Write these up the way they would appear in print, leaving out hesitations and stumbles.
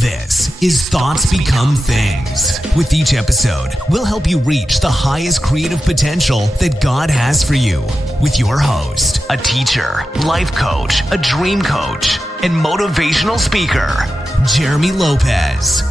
This is Thoughts Become Things. With each episode, we'll help you reach the highest creative potential that God has for you. With your host, a teacher, life coach, a dream coach, and motivational speaker, Jeremy Lopez.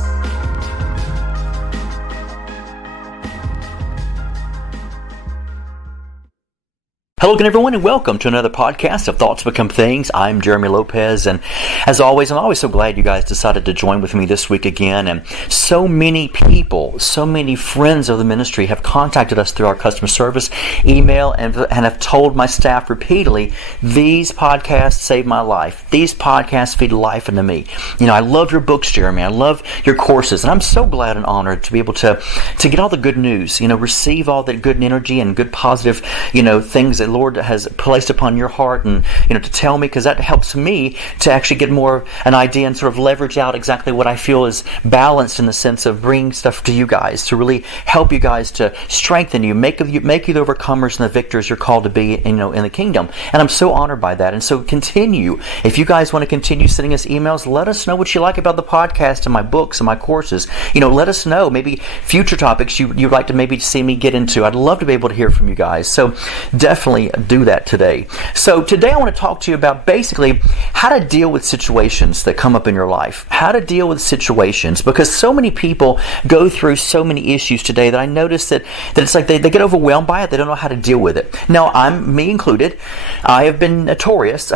Hello again, everyone, and welcome to another podcast of Thoughts Become Things. I'm Jeremy Lopez, and as always, I'm always so glad you guys decided to join with me this week again. And so many people, so many friends of the ministry have contacted us through our customer service email and have told my staff repeatedly, these podcasts saved my life. These podcasts feed life into me. You know, I love your books, Jeremy. I love your courses, and I'm so glad and honored to be able to get all the good news, receive all that good energy and good positive, things that Lord has placed upon your heart, and to tell me, because that helps me to actually get more an idea and sort of leverage out exactly what I feel is balanced in the sense of bringing stuff to you guys to really help you guys to strengthen you, make you the overcomers and the victors you're called to be, in the kingdom. And I'm so honored by that. And so continue. If you guys want to continue sending us emails, let us know what you like about the podcast and my books and my courses. Let us know maybe future topics you'd like to maybe see me get into. I'd love to be able to hear from you guys. So definitely do that today. So today I want to talk to you about basically how to deal with situations that come up in your life. How to deal with situations, because so many people go through so many issues today that I notice that it's like they get overwhelmed by it. They don't know how to deal with it. Now, me included, I have been notorious.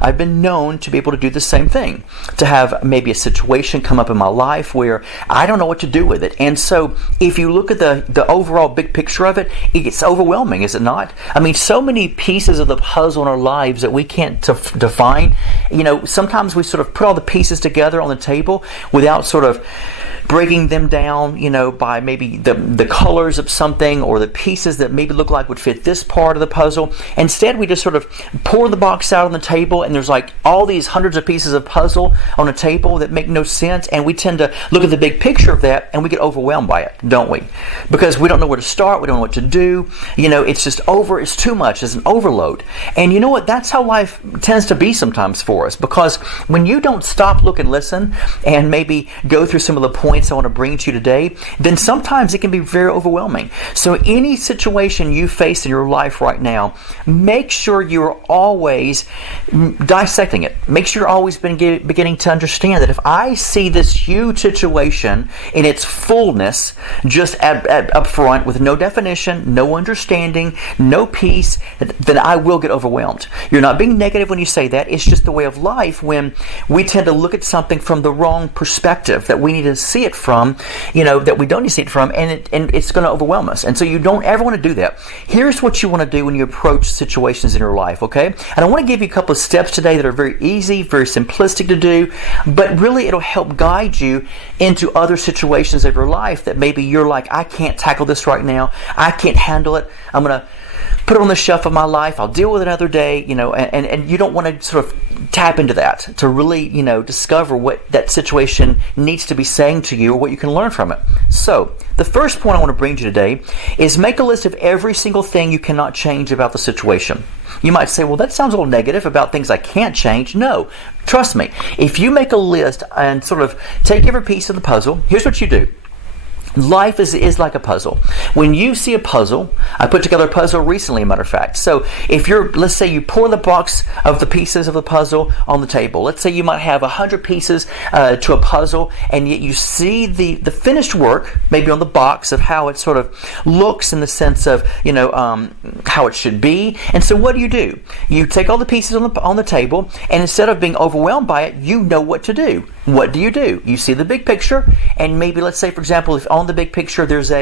I've been known to be able to do the same thing, to have maybe a situation come up in my life where I don't know what to do with it. And so if you look at the overall big picture of it, it's overwhelming, is it not? I mean, so many pieces of the puzzle in our lives that we can't define. Sometimes we sort of put all the pieces together on the table without sort of breaking them down, by maybe the colors of something or the pieces that maybe look like would fit this part of the puzzle. Instead, we just sort of pour the box out on the table, and there's like all these hundreds of pieces of puzzle on a table that make no sense, and we tend to look at the big picture of that, and we get overwhelmed by it, don't we? Because we don't know where to start, we don't know what to do. It's just it's too much, it's an overload. And you know what? That's how life tends to be sometimes for us, because when you don't stop, look, and listen, and maybe go through some of the points I want to bring to you today, then sometimes it can be very overwhelming. So any situation you face in your life right now, make sure you're always dissecting it. Make sure you're always beginning to understand that if I see this huge situation in its fullness, just up front with no definition, no understanding, no peace, then I will get overwhelmed. You're not being negative when you say that. It's just the way of life when we tend to look at something from the wrong perspective that we need to see it from, that we don't need to see it from, and it's going to overwhelm us. And so you don't ever want to do that. Here's what you want to do when you approach situations in your life, okay? And I want to give you a couple of steps today that are very easy, very simplistic to do, but really it'll help guide you into other situations of your life that maybe you're like, I can't tackle this right now. I can't handle it. I'm going to put it on the shelf of my life. I'll deal with it another day, and you don't want to sort of tap into that to really, discover what that situation needs to be saying to you or what you can learn from it. So, the first point I want to bring to you today is make a list of every single thing you cannot change about the situation. You might say, well, that sounds a little negative about things I can't change. No, trust me. If you make a list and sort of take every piece of the puzzle, here's what you do. Life is like a puzzle. When you see a puzzle, I put together a puzzle recently, matter of fact. So if let's say you pour the box of the pieces of the puzzle on the table. Let's say you might have 100 pieces to a puzzle, and yet you see the finished work, maybe on the box, of how it sort of looks in the sense of, how it should be. And so what do? You take all the pieces on the table, and instead of being overwhelmed by it, you know what to do. What do? You see the big picture, and maybe, let's say, for example, if on the big picture there's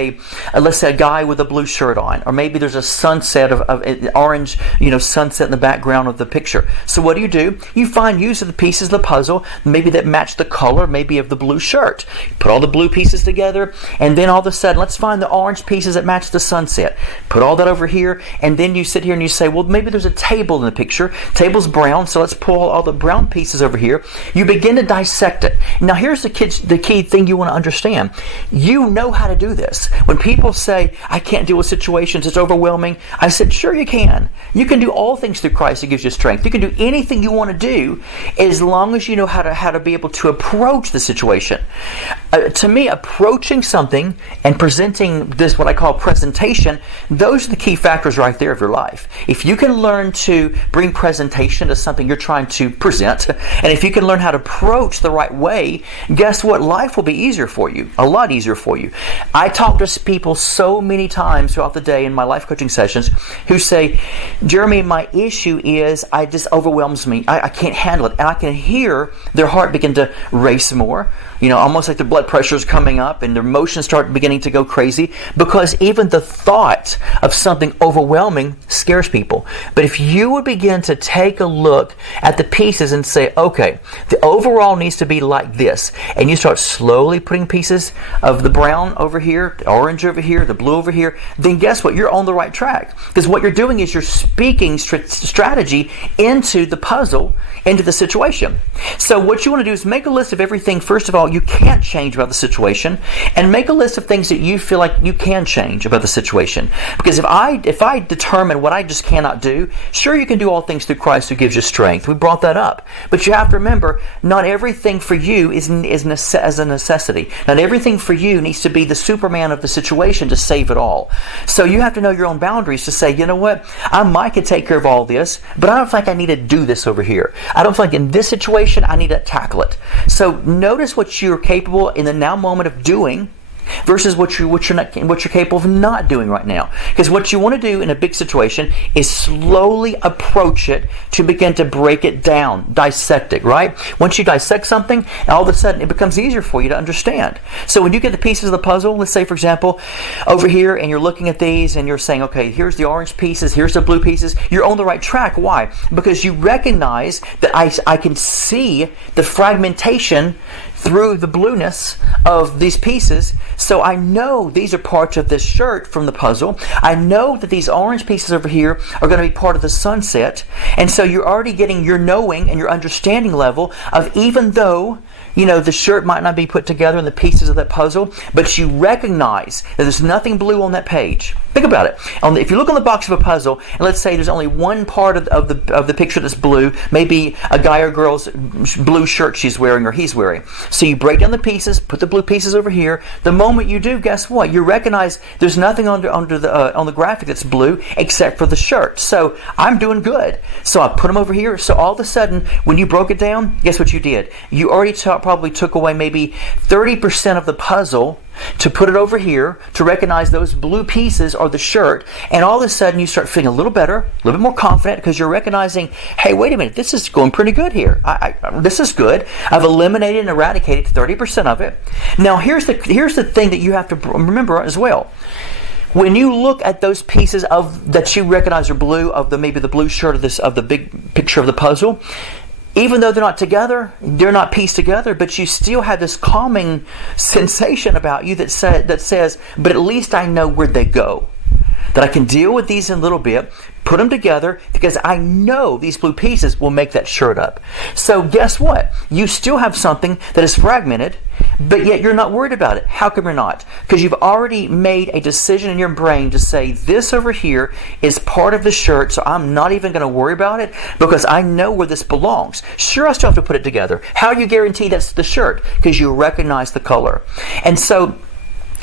let's say a guy with a blue shirt on, or maybe there's a sunset of orange, sunset in the background of the picture. So what do? You find use of the pieces of the puzzle, maybe that match the color, maybe of the blue shirt. Put all the blue pieces together, and then all of a sudden, let's find the orange pieces that match the sunset. Put all that over here, and then you sit here and you say, well, maybe there's a table in the picture. Table's brown, so let's pull all the brown pieces over here. You begin to dissect it. Now, here's the key thing you want to understand. You know how to do this. When people say, I can't deal with situations, it's overwhelming, I said, sure you can. You can do all things through Christ who gives you strength. You can do anything you want to do as long as you know how to be able to approach the situation. To me, approaching something and presenting this, what I call presentation, those are the key factors right there of your life. If you can learn to bring presentation to something you're trying to present, and if you can learn how to approach the right way, guess what? Life will be easier for you, a lot easier for you. I talk to people so many times throughout the day in my life coaching sessions who say, Jeremy, my issue is it just overwhelms me. I can't handle it. And I can hear their heart begin to race more. Almost like their blood pressure is coming up and their emotions start beginning to go crazy, because even the thought of something overwhelming scares people. But if you would begin to take a look at the pieces and say, okay, the overall needs to be like this, and you start slowly putting pieces of the brown over here, the orange over here, the blue over here, then guess what? You're on the right track. Because what you're doing is you're speaking strategy into the puzzle, into the situation. So what you want to do is make a list of everything, first of all, you can't change about the situation, and make a list of things that you feel like you can change about the situation. Because if I determine what I just cannot do, sure, you can do all things through Christ who gives you strength. We brought that up. But you have to remember, not everything for you is as a necessity. Not everything for you needs to be the Superman of the situation to save it all. So you have to know your own boundaries to say, you know what, I might could take care of all this, but I don't think I need to do this over here. I don't think in this situation I need to tackle it. So notice what you're capable in the now moment of doing versus what you're capable of not doing right now. Because what you want to do in a big situation is slowly approach it to begin to break it down, dissect it, right? Once you dissect something, all of a sudden it becomes easier for you to understand. So when you get the pieces of the puzzle, let's say for example, over here, and you're looking at these and you're saying, okay, here's the orange pieces, here's the blue pieces, you're on the right track. Why? Because you recognize that I can see the fragmentation through the blueness of these pieces. So I know these are parts of this shirt from the puzzle. I know that these orange pieces over here are going to be part of the sunset. And so you're already getting your knowing and your understanding level of, even though the shirt might not be put together in the pieces of that puzzle, but you recognize that there's nothing blue on that page. Think about it. If you look on the box of a puzzle, and let's say there's only one part of the picture that's blue, maybe a guy or girl's blue shirt she's wearing or he's wearing. So you break down the pieces, put the blue pieces over here. The moment you do, guess what? You recognize there's nothing on the graphic that's blue except for the shirt. So I'm doing good. So I put them over here. So all of a sudden, when you broke it down, guess what you did? You already probably took away maybe 30% of the puzzle to put it over here, to recognize those blue pieces are the shirt, and all of a sudden you start feeling a little better, a little bit more confident, because you're recognizing, hey, wait a minute, this is going pretty good here. This is good. I've eliminated and eradicated 30% of it. Now here's the thing that you have to remember as well. When you look at those pieces that you recognize are blue, maybe the blue shirt of the big picture of the puzzle, even though they're not together, they're not pieced together, but you still have this calming sensation about you that says, but at least I know where they go. That I can deal with these in a little bit, put them together, because I know these blue pieces will make that shirt up. So guess what? You still have something that is fragmented, but yet you're not worried about it. How come you're not? Because you've already made a decision in your brain to say, this over here is part of the shirt, so I'm not even going to worry about it because I know where this belongs. Sure, I still have to put it together. How do you guarantee that's the shirt? Because you recognize the color. And so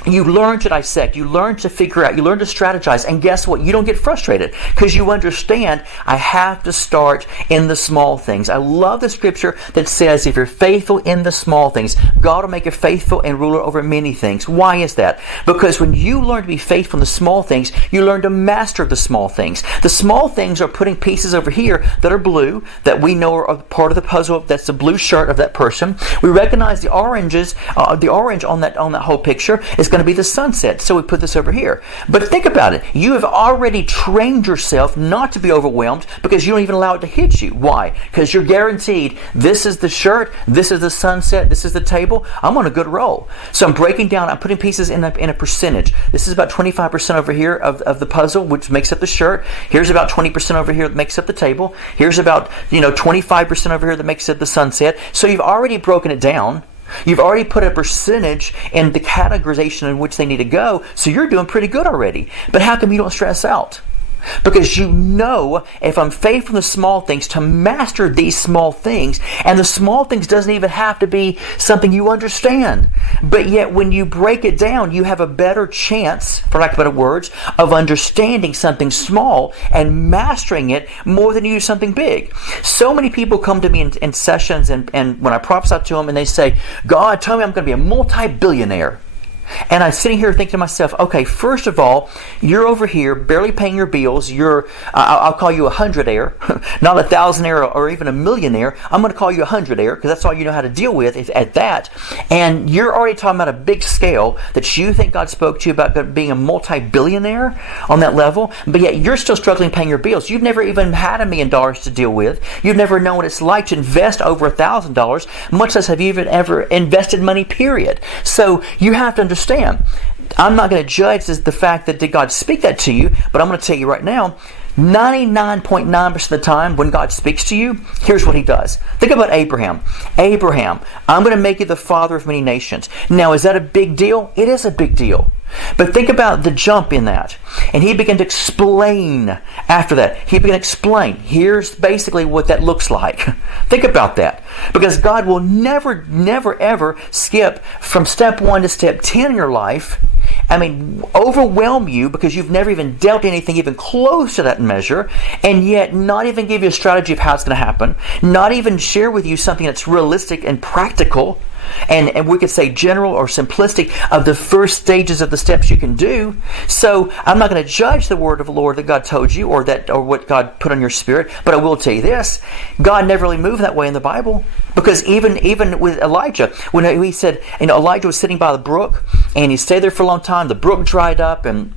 you learn to dissect, you learn to figure out, you learn to strategize, and guess what? You don't get frustrated because you understand I have to start in the small things. I love the scripture that says if you're faithful in the small things, God will make you faithful and ruler over many things. Why is that? Because when you learn to be faithful in the small things, you learn to master the small things. The small things are putting pieces over here that are blue, that we know are part of the puzzle. That's the blue shirt of that person. We recognize the orange on that whole picture is going to be the sunset, so we put this over here. But think about it. You have already trained yourself not to be overwhelmed because you don't even allow it to hit you. Why? Because you're guaranteed this is the shirt, this is the sunset, this is the table. I'm on a good roll. So I'm breaking down, I'm putting pieces in a percentage. This is about 25% over here of the puzzle, which makes up the shirt. Here's about 20% over here that makes up the table. Here's about 25% over here that makes up the sunset. So you've already broken it down. You've already put a percentage in the categorization in which they need to go, so you're doing pretty good already. But how come you don't stress out? Because you know, if I'm faithful in the small things, to master these small things, and the small things doesn't even have to be something you understand. But yet when you break it down, you have a better chance, for lack of better words, of understanding something small and mastering it more than you do something big. So many people come to me in sessions, and when I prophesy to them, and they say, God, tell me I'm going to be a multi-billionaire. And I'm sitting here thinking to myself, okay, first of all, you're over here barely paying your bills. I'll call you a hundredaire, not a thousandaire or even a millionaire. I'm going to call you a hundredaire because that's all you know how to deal with at that. And you're already talking about a big scale that you think God spoke to you about being a multi-billionaire on that level, but yet you're still struggling paying your bills. You've never even had $1 million to deal with. You've never known what it's like to invest over $1,000, much less have you even ever invested money, period. So you have to understand, I'm not going to judge the fact that did God speak that to you, but I'm going to tell you right now, 99.9% of the time when God speaks to you, here's what He does. Think about Abraham. Abraham, I'm going to make you the father of many nations. Now, is that a big deal? It is a big deal. But think about the jump in that. And he began to explain after that. He began to explain. Here's basically what that looks like. Think about that. Because God will never, never, ever skip from step 1 to step 10 in your life. I mean, overwhelm you because you've never even dealt anything even close to that measure, and yet not even give you a strategy of how it's going to happen, not even share with you something that's realistic and practical, and we could say general or simplistic of the first stages of the steps you can do. So I'm not going to judge the word of the Lord that God told you or what God put on your spirit, but I will tell you this: God never really moved that way in the Bible. Because even with Elijah, when he said, Elijah was sitting by the brook and he stayed there for a long time, the brook dried up, and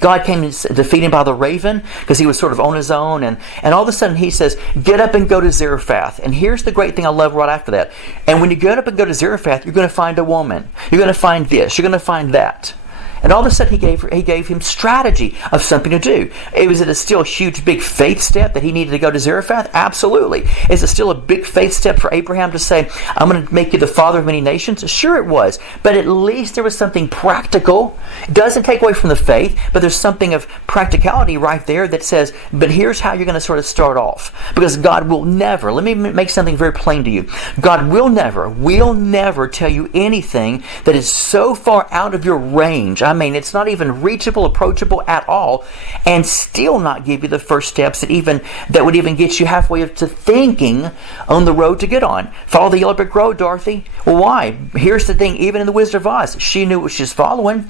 God came to defeat him by the raven because he was sort of on his own. And all of a sudden he says, get up and go to Zarephath. And here's the great thing I love right after that. And when you get up and go to Zarephath, you're going to find a woman. You're going to find this. You're going to find that. And all of a sudden he gave him strategy of something to do. Was it still a huge, big faith step that he needed to go to Zarephath? Absolutely. Is it still a big faith step for Abraham to say, I'm going to make you the father of many nations? Sure it was. But at least there was something practical. It doesn't take away from the faith, but there's something of practicality right there that says, but here's how you're going to sort of start off. Because God will never, let me make something very plain to you. God will never tell you anything that is so far out of your range. I mean, it's not even reachable, approachable at all, and still not give you the first steps that would even get you halfway to thinking on the road to get on. Follow the yellow brick road, Dorothy. Well, why? Here's the thing, even in the Wizard of Oz, she knew what she was following.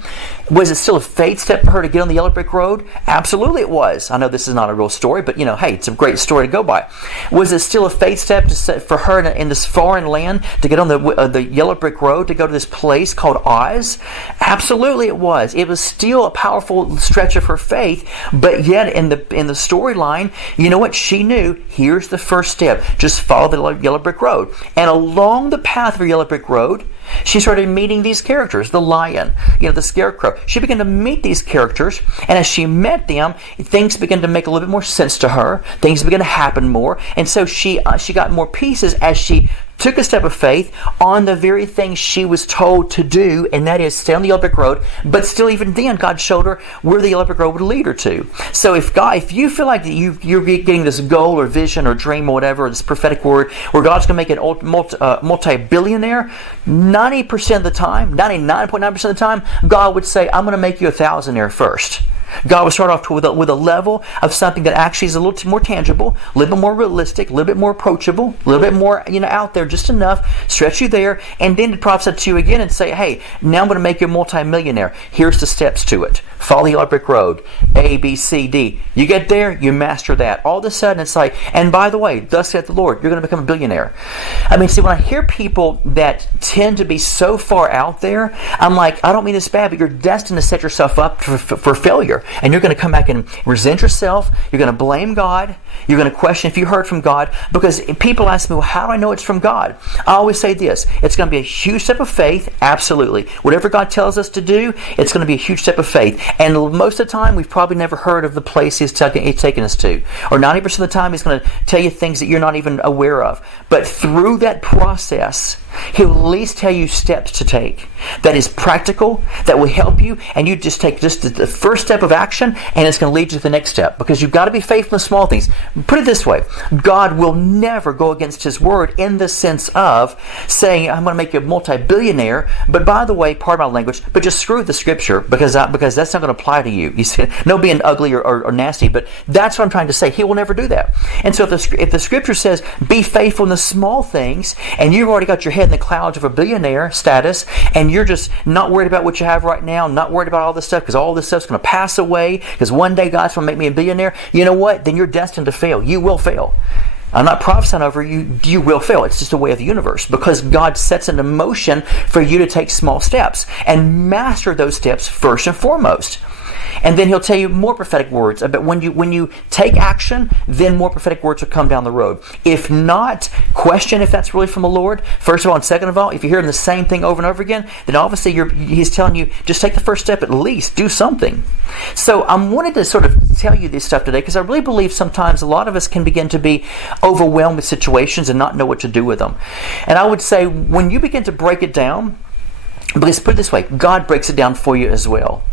Was it still a faith step for her to get on the yellow brick road? Absolutely it was. I know this is not a real story, but hey, it's a great story to go by. Was it still a faith step for her in this foreign land to get on the yellow brick road to go to this place called Oz? Absolutely it was. It was still a powerful stretch of her faith, but yet in the storyline, you know what? She knew, here's the first step. Just follow the yellow brick road. And along the path of the yellow brick road, she started meeting these characters, the lion, the scarecrow. She began to meet these characters, and as she met them, things began to make a little bit more sense to her. Things began to happen more, and so she got more pieces as she took a step of faith on the very thing she was told to do, and that is stay on the yellow brick road. But still, even then, God showed her where the yellow brick road would lead her to. So if you feel like you're getting this goal or vision or dream or whatever, this prophetic word, where God's going to make an multi-billionaire, 90% of the time, 99.9% of the time, God would say, I'm going to make you a thousandaire first. God will start off with a level of something that actually is a little more tangible, a little bit more realistic, a little bit more approachable, a little bit more out there, just enough, stretch you there, and then to prophesy to you again and say, hey, now I'm going to make you a multi-millionaire. Here's the steps to it. Follow the yellow brick road. A, B, C, D. You get there, you master that. All of a sudden it's like, and by the way, thus saith the Lord, you're going to become a billionaire. I mean, see, when I hear people that tend to be so far out there, I'm like, I don't mean this bad, but you're destined to set yourself up for failure. And you're going to come back and resent yourself. You're going to blame God. You're going to question if you heard from God. Because people ask me, well, how do I know it's from God? I always say this. It's going to be a huge step of faith. Absolutely. Whatever God tells us to do, it's going to be a huge step of faith. And most of the time, we've probably never heard of the place He's taken us to. Or 90% of the time, He's going to tell you things that you're not even aware of. But through that process, He'll at least tell you steps to take that is practical, that will help you, and you just take just the first step of action, and it's going to lead you to the next step, because you've got to be faithful in small things. Put it this way, God will never go against His word in the sense of saying, I'm going to make you a multi-billionaire, but by the way, pardon my language, but just screw the scripture, because that's not going to apply to you. You see, no being ugly or nasty, but that's what I'm trying to say. He will never do that. And so if the scripture says, be faithful in the small things, and you've already got your head in the clouds of a billionaire status, and you're just not worried about what you have right now, not worried about all this stuff, because all this stuff's going to pass away, because one day God's going to make me a billionaire, you know what? Then you're destined to fail. You will fail. I'm not prophesying over you. You will fail. It's just a way of the universe, because God sets into motion for you to take small steps and master those steps first and foremost. And then He'll tell you more prophetic words about when you take action, then more prophetic words will come down the road. If not, question if that's really from the Lord, first of all. And second of all, if you're hearing the same thing over and over again, then obviously He's telling you, just take the first step at least. Do something. So I'm wanting to sort of tell you this stuff today, because I really believe sometimes a lot of us can begin to be overwhelmed with situations and not know what to do with them. And I would say, when you begin to break it down, because put it this way, God breaks it down for you as well.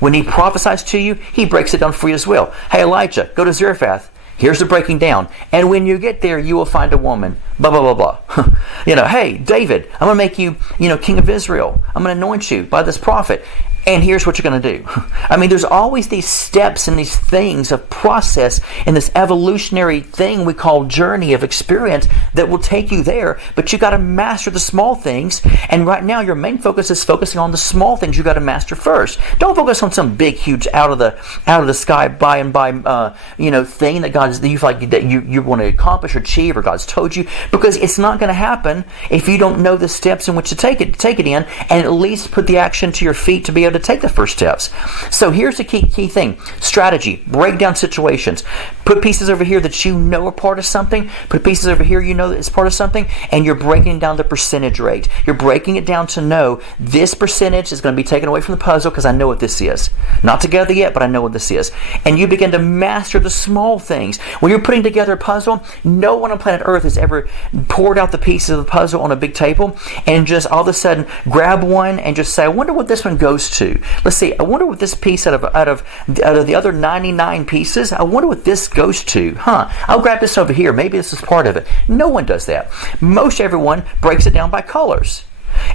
When He prophesies to you, He breaks it down for you as well. Hey, Elijah, go to Zarephath. Here's the breaking down. And when you get there, you will find a woman. Blah, blah, blah, blah. Hey, David, I'm going to make you, king of Israel. I'm going to anoint you by this prophet. And here's what you're going to do. I mean, there's always these steps and these things of process in this evolutionary thing we call journey of experience that will take you there. But you got to master the small things. And right now, your main focus is focusing on the small things you got to master first. Don't focus on some big, huge, out of the sky by thing that you feel like that you want to accomplish or achieve, or God's told you, because it's not going to happen if you don't know the steps in which to take it in, and at least put the action to your feet to be able to take the first steps. So here's the key thing. Strategy. Break down situations. Put pieces over here that you know are part of something. Put pieces over here you know that it's part of something. And you're breaking down the percentage rate. You're breaking it down to know this percentage is going to be taken away from the puzzle because I know what this is. Not together yet, but I know what this is. And you begin to master the small things. When you're putting together a puzzle, no one on planet Earth has ever poured out the pieces of the puzzle on a big table and just all of a sudden grab one and just say, I wonder what this one goes to. Let's see, I wonder what this piece out of the other 99 pieces, I wonder what this goes to. I'll grab this over here. Maybe this is part of it. No one does that. Most everyone breaks it down by colors.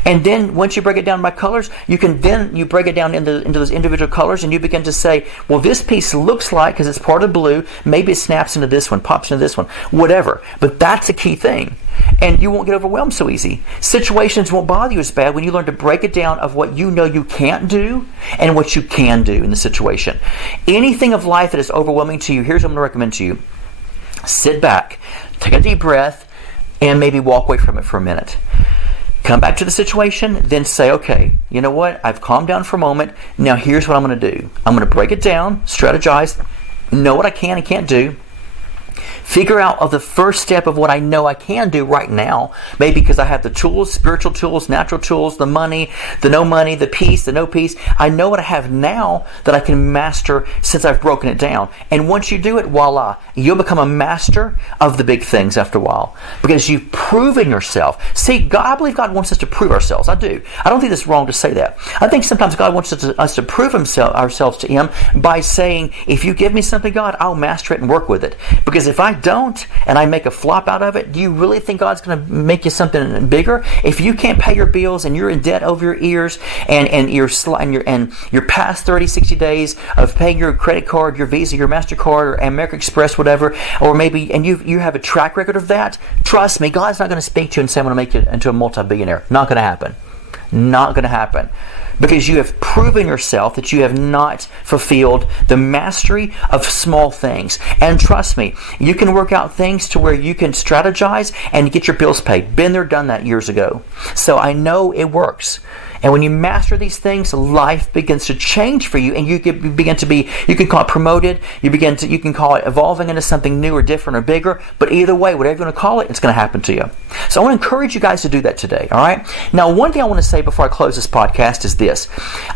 And then once you break it down by colors, you break it down into those individual colors, and you begin to say, well, this piece looks like, because it's part of blue, maybe it snaps into this one, pops into this one, whatever. But that's the key thing. And you won't get overwhelmed so easy. Situations won't bother you as bad when you learn to break it down of what you know you can't do and what you can do in the situation. Anything of life that is overwhelming to you, here's what I'm going to recommend to you. Sit back, take a deep breath, and maybe walk away from it for a minute. Come back to the situation, then say, okay, you know what? I've calmed down for a moment. Now here's what I'm going to do. I'm going to break it down, strategize, know what I can and can't do. Figure out of the first step of what I know I can do right now. Maybe because I have the tools, spiritual tools, natural tools, the money, the no money, the peace, the no peace. I know what I have now that I can master since I've broken it down. And once you do it, voila, you'll become a master of the big things after a while. Because you've proven yourself. See, I believe God wants us to prove ourselves. I do. I don't think it's wrong to say that. I think sometimes God wants us to prove ourselves to Him by saying, if you give me something, God, I'll master it and work with it. Because if I don't, and I make a flop out of it, do you really think God's going to make you something bigger? If you can't pay your bills and you're in debt over your ears, and you're past 30, 60 days of paying your credit card, your Visa, your MasterCard, or American Express, whatever, or maybe, and you have a track record of that, trust me, God's not going to speak to you and say, I'm going to make you into a multi-billionaire. Not going to happen. Not going to happen. Because you have proven yourself that you have not fulfilled the mastery of small things. And trust me, you can work out things to where you can strategize and get your bills paid. Been there, done that years ago. So I know it works. And when you master these things, life begins to change for you, and you can call it promoted, you can call it evolving into something new or different or bigger, but either way, whatever you want to call it, it's going to happen to you. So I want to encourage you guys to do that today, all right? Now, one thing I want to say before I close this podcast is this.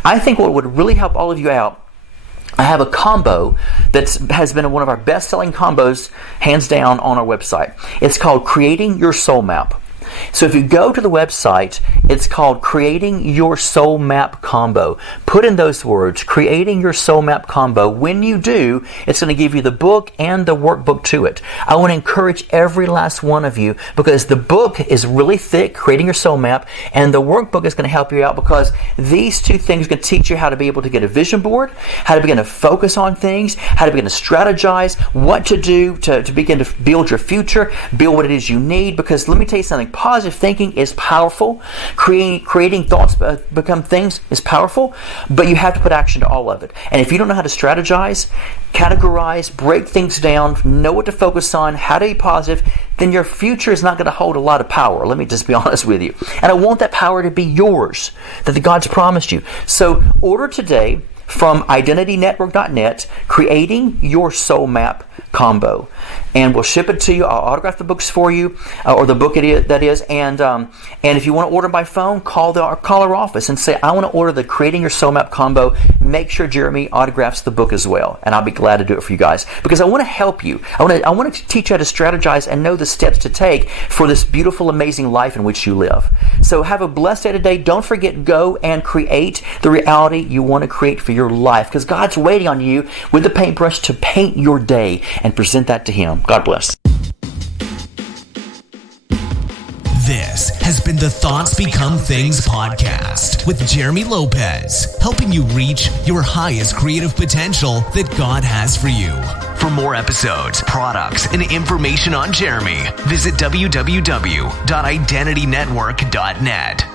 I think what would really help all of you out, I have a combo that has been one of our best-selling combos, hands down, on our website. It's called Creating Your Soul Map. So if you go to the website, it's called Creating Your Soul Map Combo. Put in those words, Creating Your Soul Map Combo. When you do, it's going to give you the book and the workbook to it. I want to encourage every last one of you, because the book is really thick, Creating Your Soul Map, and the workbook is going to help you out, because these two things are going to teach you how to be able to get a vision board, how to begin to focus on things, how to begin to strategize, what to do to begin to build your future, build what it is you need. Because let me tell you something, positive thinking is powerful. Creating thoughts become things is powerful, but you have to put action to all of it. And if you don't know how to strategize, categorize, break things down, know what to focus on, how to be positive, then your future is not going to hold a lot of power. Let me just be honest with you. And I want that power to be yours, that the God's promised you. So order today from IdentityNetwork.net, Creating Your Soul Map Combo, and we'll ship it to you. I'll autograph the books for you, or the book that is. And if you want to order by phone, call our office and say, I want to order the Creating Your Soul Map Combo. Make sure Jeremy autographs the book as well, and I'll be glad to do it for you guys, because I want to help you. I want to teach you how to strategize and know the steps to take for this beautiful, amazing life in which you live. So have a blessed day today. Don't forget, go and create the reality you want to create for your life, because God's waiting on you with the paintbrush to paint your day and present that to Him. God bless. This has been the Thoughts Become Things podcast with Jeremy Lopez, helping you reach your highest creative potential that God has for you. For more episodes, products, and information on Jeremy, visit www.identitynetwork.net.